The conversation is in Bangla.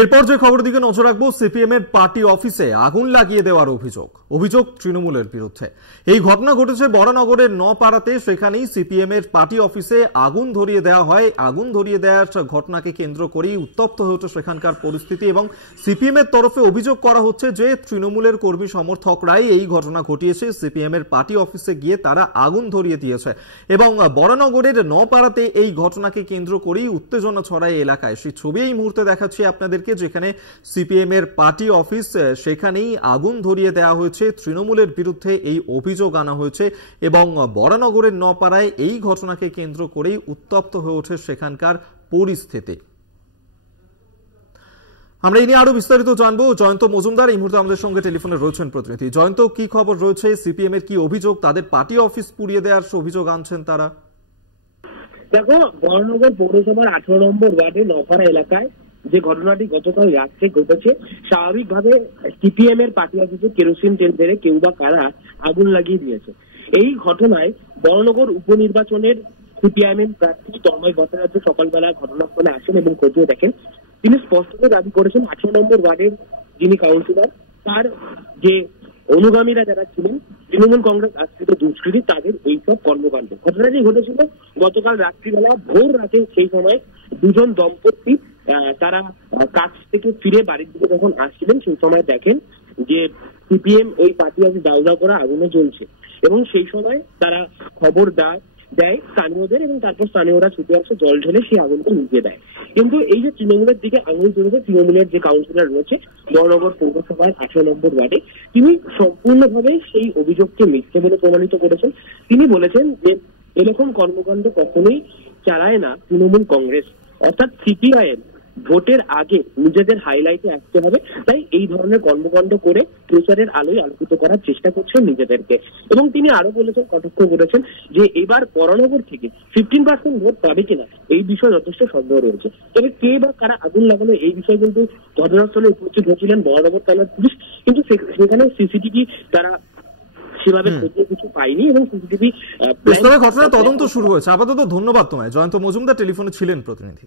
এরপর যে খবর দিকে নজর রাখবো, সিপিএম এর পার্টি অফিসে আগুন লাগিয়ে দেওয়ার অভিযোগ তৃণমূলের বিরুদ্ধে। এই ঘটনা ঘটেছে বরানগরের নপাড়াতে। সেখানেই সিপিএম এর পার্টি অফিসে আগুন ধরিয়ে দেওয়া হয়। আগুন ধরিয়ে দেওয়ার ঘটনাকে কেন্দ্র করেই উত্তপ্ত হয়ে ওঠে সেখানকার পরিস্থিতি এবং সিপিএম এর তরফে অভিযোগ করা হচ্ছে যে তৃণমূলের কর্মী সমর্থকরাই এই ঘটনা ঘটিয়েছে। সিপিএম এর পার্টি অফিসে গিয়ে তারা আগুন ধরিয়ে দিয়েছে এবং বরানগরের নপাড়াতে এই ঘটনাকে কেন্দ্র করেই উত্তেজনা ছড়ায় এলাকায়। সেই ছবি এই মুহূর্তে দেখাচ্ছি আপনাদের, যেখানে সিপিএম এর পার্টি অফিস সেখানেই আগুন ধরিয়ে দেওয়া হয়েছে। তৃণমূলের বিরুদ্ধে এই অভিযোগ আনা হয়েছে এবং বরানগরের নপাড়ায় এই ঘটনাকে কেন্দ্র করেই উত্তপ্ত হয়ে ওঠে সেখানকার পরিস্থিতি। আমরা এই নিয়ে আরো বিস্তারিত জানবো। জয়ন্ত মজুমদার এই মুহূর্তে আমাদের সঙ্গে টেলিফোনে রয়েছেন প্রতিনিধি। জয়ন্ত, কি খবর রয়েছে? সিপিএম এর কি অভিযোগ? তাদের পার্টি অফিস পুড়িয়ে দেওয়ার অভিযোগ আনছেন তারা। দেখো, বরানগর পৌরসভার 18 নম্বর ওয়ার্ডে নপাড়া এলাকায় যে ঘটনাটি গতকাল রাত্রে ঘটেছে, স্বাভাবিকভাবে সিপিএম এর পার্টি অফিসে কেরোসিন তেল ঢেলে কেউ বা কারা আগুন লাগিয়ে দিয়েছে। এই ঘটনায় বরানগর উপনির্বাচনের সিপিআইএম এর প্রার্থী তন্ময় ভট্টাচার্য সকালবেলা ঘটনাস্থলে আসেন এবং খতিয়ে দেখেন। তিনি স্পষ্টত দাবি করেছেন 18 নম্বর ওয়ার্ডের যিনি কাউন্সিলর, তার যে অনুগামীরা যারা ছিলেন তৃণমূল কংগ্রেস আশ্রিত দুষ্কৃতী, তাদের এইসব কর্মকাণ্ড। ঘটনাটি ঘটেছিল গতকাল রাত্রিবেলা ভোর রাতে। সেই সময় দুজন দম্পতি তারা কাজ থেকে ফিরে বাড়ির দিকে যখন আসছিলেন, সেই সময় দেখেন যে সিপিএম ওই পার্টি অফিস দাউ দাউ করে আগুনে জ্বলছে এবং সেই সময় তারা খবর দেয় স্থানীয়দের এবং তারপর স্থানীয়রা ছুটে আসে, জল ঢেলে সেই আগুনকে নিভিয়ে দেয়। কিন্তু এই যে তৃণমূলের দিকে আঙুল তুলেছে তৃণমূলের যে কাউন্সিলর রয়েছে বরানগর পৌরসভার 18 নম্বর ওয়ার্ডে, তিনি সম্পূর্ণভাবে সেই অভিযোগকে মিথ্যে বলে প্রমাণিত করেছেন। তিনি বলেছেন যে এরকম কর্মকাণ্ড কখনোই চালায় না তৃণমূল কংগ্রেস, অর্থাৎ সিপিআইএম ভোটের আগে নিজেদের হাইলাইটে আসতে হবে, তাই এই ধরনের কর্মকাণ্ড করে প্রচারের আলোয় আলোকিত করার চেষ্টা করছেন নিজেদেরকে। এবং তিনি আরো বলেছেন, কটাক্ষ করেছেন যে এবার বরানগর থেকে 15% ভোট পাবে কিনা এই বিষয়ে যথেষ্ট সন্দেহ রয়েছে। তবে কে বা কারা আগুন লাগানো এই বিষয়ে কিন্তু ঘটনাস্থলে উপস্থিত হয়েছিলেন বরানগর থানার পুলিশ, কিন্তু সেখানে সিসিটিভি তারা সেভাবে কিছু পাইনি এবং সিসিটিভি ঘটনার তদন্ত শুরু হয়েছে। আপাতত ধন্যবাদ তোমায়। জয়ন্ত মজুমদার টেলিফোনে ছিলেন প্রতিনিধি।